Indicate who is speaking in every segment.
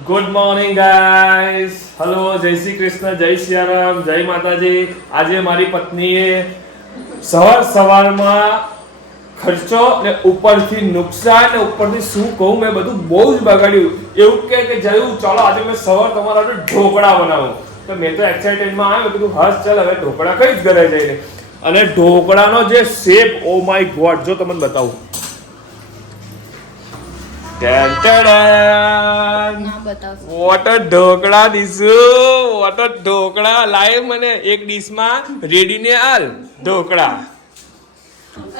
Speaker 1: Good morning guys hello જય શ્રી કૃષ્ણ, જય સિયારામ, જય માતાજી. આજે મારી પત્નીએ સવાર સવારમાં ખર્ચો ને ઉપરથી નુકસાન ને ઉપરથી શું કહું મેં બધું બહુ જ બગાડ્યું. એવું કે કે જયું, ચાલો, આજે મેં સવાર તમારા ઢોકળા બનાવું. તો મેં તો એક્સાઇટેડમાં આવ્યો, કીધું હસ ચાલ, હવે ઢોકળા કઈ જ ઘરે જઈને. અને ઢોકળાનો જે શેપ ઓ માય ગોડ જો તમને બતાવું ટેન ટેડન.
Speaker 2: ના બતાવશો
Speaker 1: વોટર ઢોકળા દીસુ વોટર ઢોકળા. લાય મને એક ડીશમાં રેડીને આલ ઢોકળા.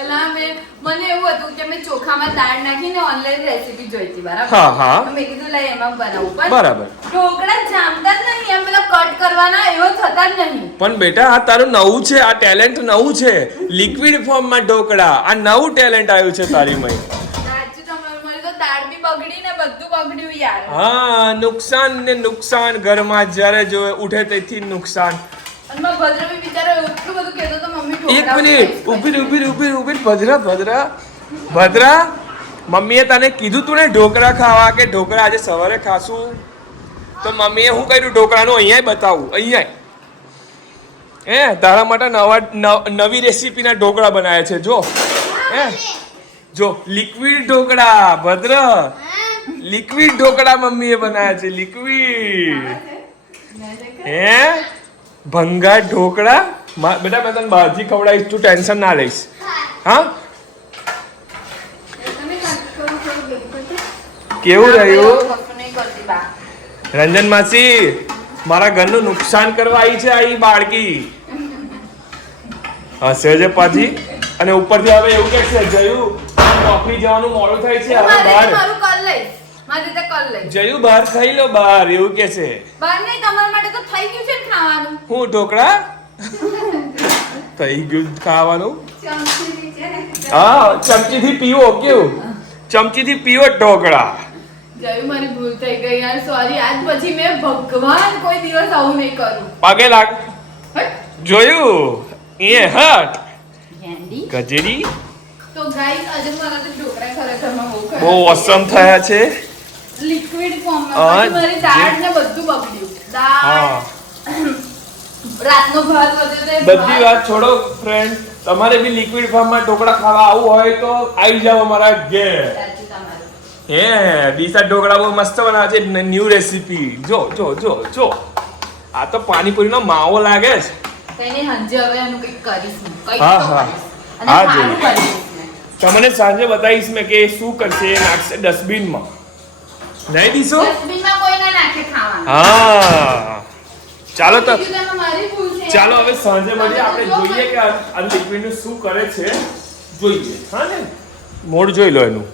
Speaker 2: એલા મેં મને એવું હતું કે મેં ચોખામાં દાળ નાખીને ઓનલાઈન રેસીપી જોઈતી બરાબર?
Speaker 1: હા, હા.
Speaker 2: તો કીધું લાય એમાં બનાવું. પણ
Speaker 1: બરાબર.
Speaker 2: ઢોકળા જામતા જ નહીં એમ પેલા કટ કરવાના એવો થતા જ નહીં.
Speaker 1: પણ બેટા આ તારું નવું છે આ ટેલેન્ટ નવું છે. લિક્વિડ ફોર્મમાં ઢોકળા. આ નવું ટેલેન્ટ આવ્યું છે તારી મય.
Speaker 2: દાળ બી બગડી ને બધું બગડ્યું યાર.
Speaker 1: હા નુકસાન ને નુકસાન ઘરમાં જ્યારે જો ઉઠે તેથી નુકસાન. એક મિનિટ ઊભી ઊભી ઊભી ઊભી ભદ્રા ભદ્રા ભદ્રા મમ્મીએ તને કીધું તું ને ઢોકળા ખાવા કે ઢોકળા આજે સવારે ખાશું? તો મમ્મીએ શું કર્યું? ઢોકળાનું અહીંયા બતાવું અહીંયા હે તારા માટે નવા નવ- નવી રેસીપીના ઢોકળા બનાવ્યા છે જો. હે? જો લિક્વિડ ઢોકળા, ભદ્ર. લિક્વિડ ઢોકળા મમ્મીએ બનાવ્યા છે લિક્વિડ હે? ભંગા ઢોકળા? બેટા, મેં તને બહારથી ખવડાવીશ, તું ટેન્શન ના લઈશ. હા. કેવું રહ્યું. રંજન માસી, મારા ઘરનું નુકસાન કરવા આવી છે, આ બાળકી. હશે છે પાછી? અને ઉપરથી હવે એવું કે છે, જયું. નોકરી જવાનું મોડું થાય છે હવે બહાર.
Speaker 2: મારું કલ લઈશ. મારી રીતે કર લઈશ.
Speaker 1: જયું બહાર ખાઈ લો બહાર એવું કે છે.
Speaker 2: બહાર નહીં તમારા માટે તો થઈ ગયું છે ખાવાનું.
Speaker 1: હું ઢોકળા? થઈ ગયું ખાવાનું.
Speaker 2: ચમચી છે ને
Speaker 1: હા ચમચીથી પીવો કેવું? ચમચીથી પીવો ઢોકળા.
Speaker 2: જયું મારી ભૂલ થઈ ગઈ યાર સોરી આજ પછી મેં ભગવાન કોઈ દિવસ આવું નહીં કરું.
Speaker 1: પાગે લાગ. જોયું? એ હટ. ગજેરી
Speaker 2: તો ગાઈસ આજે મારા તો ઢોકળા ખરેખરમાં બહુ
Speaker 1: બહુ ઓસમ થયા છે.
Speaker 2: લિક્વિડ ફોર્મમાં મારી દાળ ને બધું બગડ્યું. દાળ રાતનો ભાત વધ્યો
Speaker 1: બધી વાત છોડો ફ્રેન્ડ તમારે બી લિક્વિડ ફોર્મમાં ઢોકળા ખાવા આવવું હોય તો આવી જાવ અમારા ઘેર. હે ડીસા ઢોકળા બહુ મસ્ત બનાવે છે. ન્યૂ રેસીપી જો જો જો જો. આ તો પાણીપુરીનો માવો લાગે છે.
Speaker 2: કઈ નહીં હાંજે હવે એનું કંઈક કરીશ. કંઈક
Speaker 1: હા, હા. હા, જોઈએ. તમને સાંજે બતાવીશ મેં કે શું કરશે એ નાખશે ડસ્ટબિનમાં. નહીં દીશો?
Speaker 2: ડસ્ટબિનમાં કોઈ ના નાખે ખાવાનું.
Speaker 1: હા. ચાલો તો
Speaker 2: બીજું તેમાં મારી ભૂલ છે.
Speaker 1: ચાલો હવે સાંજે મળીએ. આપણે જોઈએ કે આ આ લિક્વિડનું શું કરે છે. જોઈએ. હા ને? મોડ જોઈ લો એનું.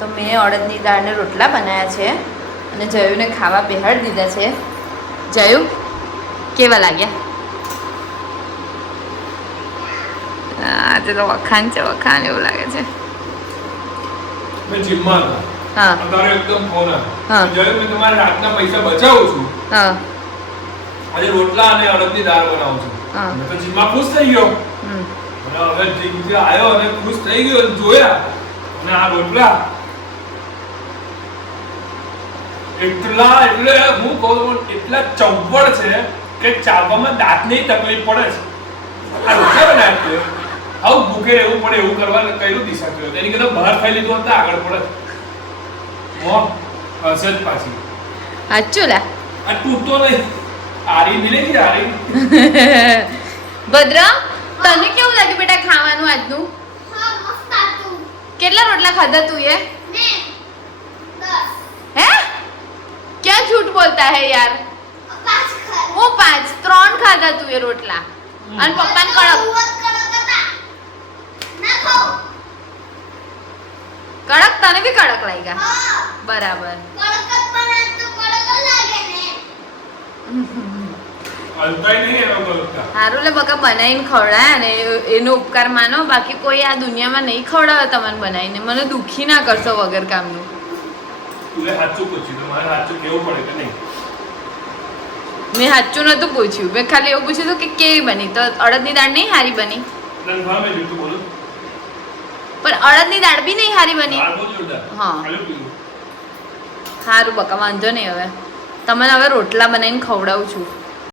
Speaker 2: તો મેં અડદની દાળને રોટલા બનાવ્યા છે અને જયુને ખાવા બેહાડી દીધા છે. જયુ કેવા લાગ્યા? આજે તો વખાણ છે વખાણ એવું લાગે છે.
Speaker 1: મેં જીમમાં
Speaker 2: હા.
Speaker 1: તારો એકદમ ફોન
Speaker 2: હા.
Speaker 1: જ્યારે મેં તમારા રાતના પૈસા બચાવું છું.
Speaker 2: હા.
Speaker 1: આજે રોટલા અને અડદની દાળ બનાવું છું.
Speaker 2: હા.
Speaker 1: મેં તો જીમમાં ખુશ થઈ ગયો. અને હવે જીમથી આવ્યો અને ખુશ થઈ ગયો જોયા. અને આ રોટલા. એટલા એટલે હું કહું એટલા ચંપડ છે કે ચાવવામાં દાંતની તકલીફ પડે છે. આ રોટલા બનાવ્યા છે આવું ભૂખે રહેવું પડે એવું કરવા કર્યું દિશા કર્યો. એની કરતા બહાર ખાઈ લીધું હોત આગળ પડે મો હશે જ પાછી.
Speaker 2: સાચું
Speaker 1: આ તૂટતો નહીં. આરી મિલે કે આરી.
Speaker 2: ભદ્ર તને કેવું લાગ્યું બેટા ખાવાનું આજનું? કેટલા રોટલા ખાધા તું એ? હે? ક્યાં છૂટ બોલતા હે યાર? હું પાંચ ત્રણ ખાધા તું એ રોટલા. અને પપ્પાને કડક. કડક તને બી કડક લાગ્યા. બરાબર. સારું લે બકા બનાવીને ખવડાય ને એનો ઉપકાર માનો. બાકી કોઈ આ દુનિયામાં નહીં ખવડાવે તમને બનાવીને. મને દુખી ના કરશો વગર કામનું.
Speaker 1: તુલે સાચું પૂછ્યું તો. મારે સાચું કેવું પડે કે નહીં?
Speaker 2: મેં સાચું નતું પૂછ્યું. મેં ખાલી એવું પૂછ્યું હતું કે કેવી બની? તો અડદની દાળ નહીં હારી બની? પણ અડદની દાળ બી નહીં સારી બની. હા. સારું બકા વાંધો નહીં હવે. તમને હવે રોટલા બનાવીને ખવડાવું છું.